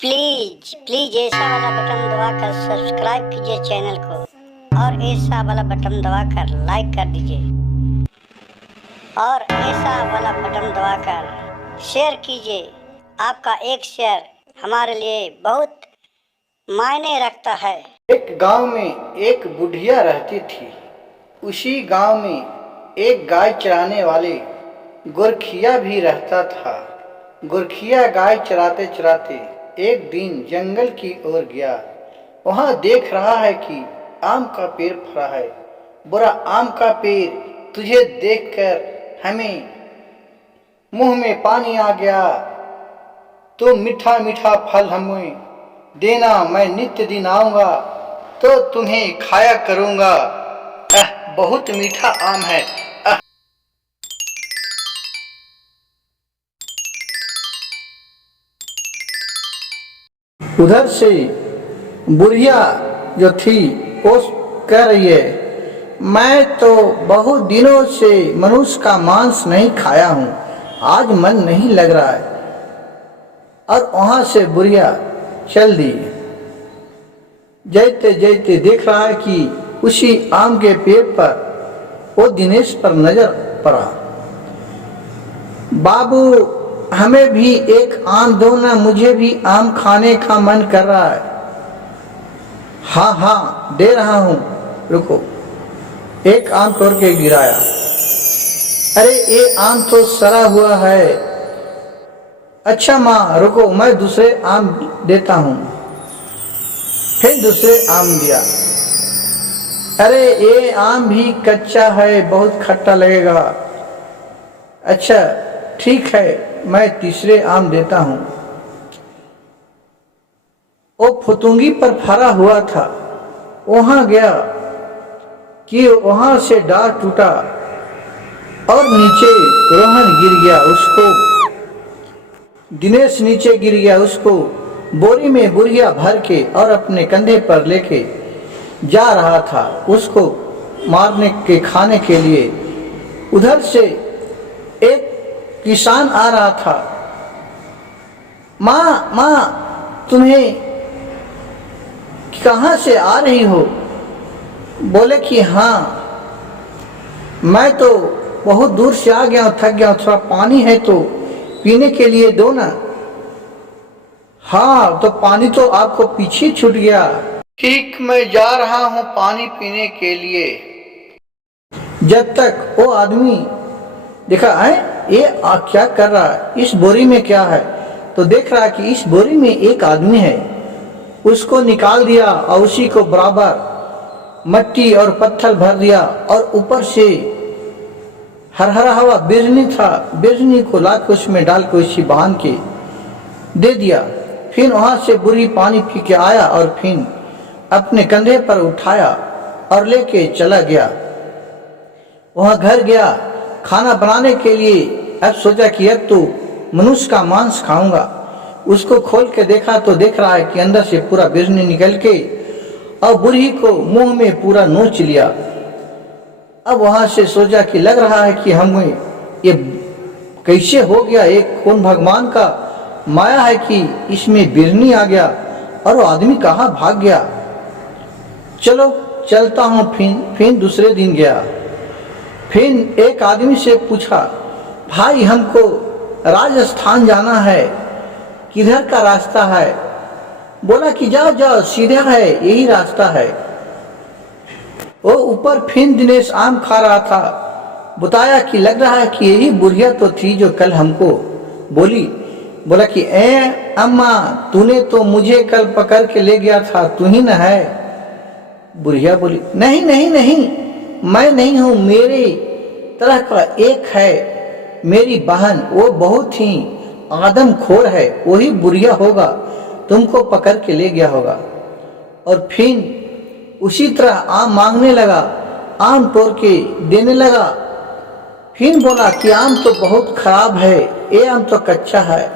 Please please ऐसा वाला button दबाकर सब्सक्राइब कीजिए चैनल को और ऐसा वाला बटन दबाकर लाइक कर दीजिए और ऐसा वाला बटन दबाकर शेयर कीजिए। आपका एक शेयर हमारे लिए बहुत मायने रखता है। एक गांव में एक बुढ़िया रहती थी। उसी गांव में एक गाय चराने वाले गोरखिया भी रहता था। गोरखिया गाय चराते चराते एक दिन जंगल की ओर गया। वहां देख रहा है कि आम का पेड़ फरा है। बुरा आम का पेड़ तुझे देखकर हमें मुंह में पानी आ गया। तो मीठा मीठा फल हमें देना, मैं नित्य दिन आऊंगा तो तुम्हें खाया करूंगा। बहुत मीठा आम है। उधर से बुढ़िया जो थी वो कह रही है, मैं तो बहुत दिनों से मनुष्य का मांस नहीं खाया हूँ, आज मन नहीं लग रहा है। और वहां से बुढ़िया चल दी। जैते जैते देख रहा है कि उसी आम के पेड़ पर वो दिनेश पर नजर पड़ा। बाबू हमें भी एक आम दो ना, मुझे भी आम खाने का मन कर रहा है। हाँ हाँ दे रहा हूं, रुको। एक आम तोड़ के गिराया। अरे ये आम तो सड़ा हुआ है। अच्छा माँ रुको, मैं दूसरे आम देता हूं। फिर दूसरे आम दिया। अरे ये आम भी कच्चा है, बहुत खट्टा लगेगा। अच्छा ठीक है, मैं तीसरे आम देता हूं। वो फुतुंगी पर फरा हुआ था। वहां गया कि वहां से डाल टूटा और नीचे रोहन गिर गया। उसको दिनेश नीचे गिर गया। उसको बोरी में बुढ़िया भर के और अपने कंधे पर लेके जा रहा था उसको मारने के खाने के लिए। उधर से एक किसान आ रहा था। माँ माँ तुम्हें कहाँ से आ रही हो? बोले कि हाँ मैं तो बहुत दूर से आ गया हूँ, थक गया हूँ, थोड़ा पानी है तो पीने के लिए दो ना। हाँ तो पानी तो आपको पीछे छूट गया। ठीक, मैं जा रहा हूँ पानी पीने के लिए। जब तक वो आदमी देखा है ये क्या कर रहा है, इस बोरी में क्या है, तो देख रहा है कि इस बोरी में एक आदमी है। उसको निकाल दिया और उसी को बराबर मट्टी और पत्थर भर दिया और ऊपर से हरहरा हवा बिजनी था, बिजनी को लाके उसमें डाल के उसी बांध के दे दिया। फिर वहां से बुरी पानी पी के आया और फिर अपने कंधे पर उठाया और लेके चला गया। वहां घर गया खाना बनाने के लिए। अब सोचा कि अब तो मनुष्य का मांस खाऊंगा। उसको खोल के देखा तो देख रहा है कि अंदर से पूरा बिजली निकल के और बुढ़ी को मुंह में पूरा नोच लिया। अब वहां से सोचा कि लग रहा है कि हमें ये कैसे हो गया, एक कौन भगवान का माया है कि इसमें बिजली आ गया और वो आदमी कहाँ भाग गया। चलो चलता हूँ। फिर दूसरे दिन गया। फिर एक आदमी से पूछा, भाई हमको राजस्थान जाना है, किधर का रास्ता है? बोला कि जाओ जाओ सीधा है, यही रास्ता है। वो ऊपर फिर दिनेश आम खा रहा था। बताया कि लग रहा है कि यही बुढ़िया तो थी जो कल हमको बोली। बोला कि अम्मा तूने तो मुझे कल पकड़ के ले गया था, तू ही न है? बुढ़िया बोली नहीं नहीं नहीं, मैं नहीं हूँ, मेरे तरह का एक है मेरी बहन, वो बहुत ही आदमखोर है, वही बुढ़िया होगा, तुमको पकड़ के ले गया होगा। और फिर उसी तरह आम मांगने लगा, आम तोड़ के देने लगा। फिर बोला कि आम तो बहुत खराब है, ये आम तो कच्चा है।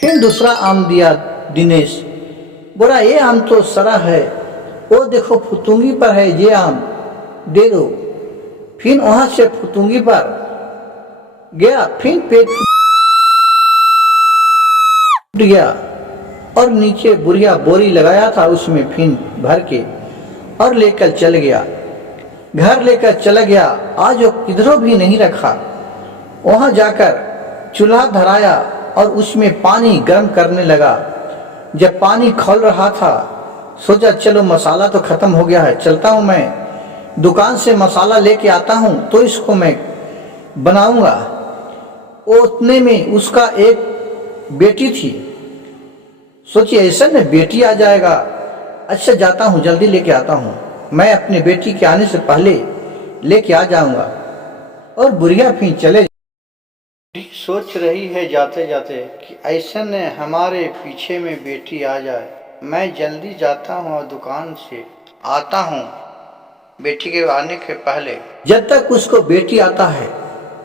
फिर दूसरा आम दिया दिनेश। बोला ये आम तो सड़ा है, वो देखो फुतुंगी पर है, ये आम दे दो। फिर वहां से फुतुंगी पर गया। फिर पेट फूट गया। और नीचे बुढ़िया बोरी लगाया था उसमें फिन भर के और लेकर चल गया। घर लेकर चला गया। आज वो किधरों भी नहीं रखा। वहां जाकर चूल्हा धराया और उसमें पानी गर्म करने लगा। जब पानी खौल रहा था सोचा चलो मसाला तो खत्म हो गया है, चलता हूं मैं दुकान से मसाला लेके आता हूं तो इसको मैं बनाऊंगा। वो उतने में उसका एक बेटी थी। सोची ऐसा न बेटी आ जाएगा, अच्छा जाता हूं जल्दी लेके आता हूं, मैं अपने बेटी के आने से पहले लेके आ जाऊंगा। और बुढ़िया फिर चले। सोच रही है जाते जाते कि ऐसा न हमारे पीछे में बेटी आ जाए। मैं जल्दी जाता हूँ और दुकान से आता हूँ बेटी के आने के पहले। जब तक उसको बेटी आता है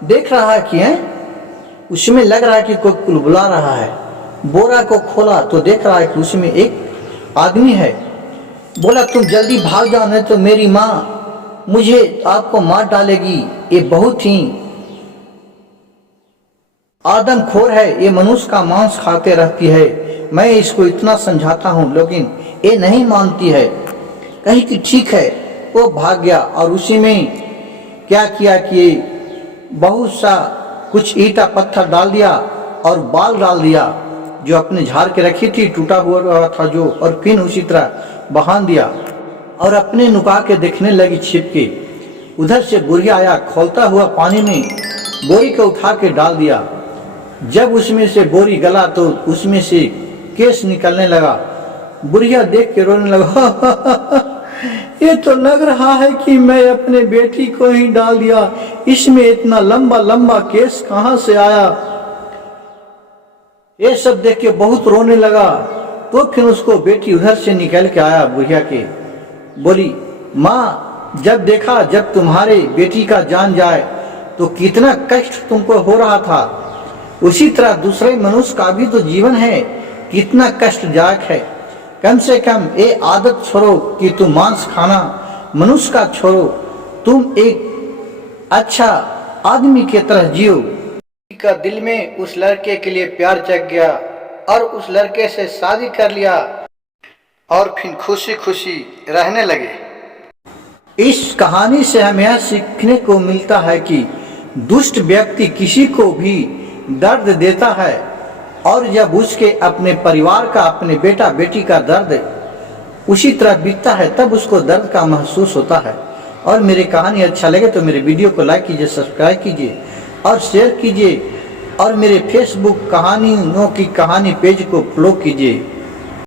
देख रहा है कि है उसमें लग रहा है कि कोई कुलबुला रहा है। बोरा को खोला तो देख रहा है कि उसमें एक आदमी है। बोला तुम जल्दी भाग जाओ नहीं तो मेरी माँ मुझे आपको मार डालेगी। ये बहुत ही आदमखोर है, ये मनुष्य का मांस खाते रहती है। मैं इसको इतना समझाता हूँ लेकिन ये नहीं मानती है। कही कि ठीक है। वो भाग गया और उसी में क्या किया कि बहुत सा कुछ ईटा पत्थर डाल दिया और बाल डाल दिया जो अपने झाड़ के रखी थी, टूटा हुआ था जो, और फिर उसी तरह बहान दिया और अपने नुका के देखने लगी छिप के। उधर से बुढ़िया आया, खोलता हुआ पानी में बोरी को उठा के डाल दिया। जब उसमें से बोरी गला तो उसमें से केस निकलने लगा। बुढ़िया देख के रोने लगा ये तो लग रहा है कि मैं अपने बेटी को ही डाल दिया, इसमें इतना लंबा लंबा केस कहां से आया। ये सब देख के बहुत रोने लगा। तो फिर उसको बेटी उधर से निकल के आया बुढ़िया के। बोली माँ जब देखा जब तुम्हारे बेटी का जान जाए तो कितना कष्ट तुमको हो रहा था, उसी तरह दूसरे मनुष्य का भी तो जीवन है, कितना कष्टदायक है। कम से कम ये आदत छोड़ो कि तुम मांस खाना मनुष्य का छोड़ो, तुम एक अच्छा आदमी की तरह जियो। का दिल में उस लड़के के लिए प्यार जग गया और उस लड़के से शादी कर लिया और फिर खुशी खुशी रहने लगे। इस कहानी से हमें यह सीखने को मिलता है कि दुष्ट व्यक्ति किसी को भी दर्द देता है और जब उसके अपने परिवार का, अपने बेटा बेटी का दर्द उसी तरह बीतता है तब उसको दर्द का महसूस होता है। और मेरी कहानी अच्छा लगे तो मेरे वीडियो को लाइक कीजिए, सब्सक्राइब कीजिए और शेयर कीजिए और मेरे फेसबुक कहानियों की कहानी पेज को फॉलो कीजिए।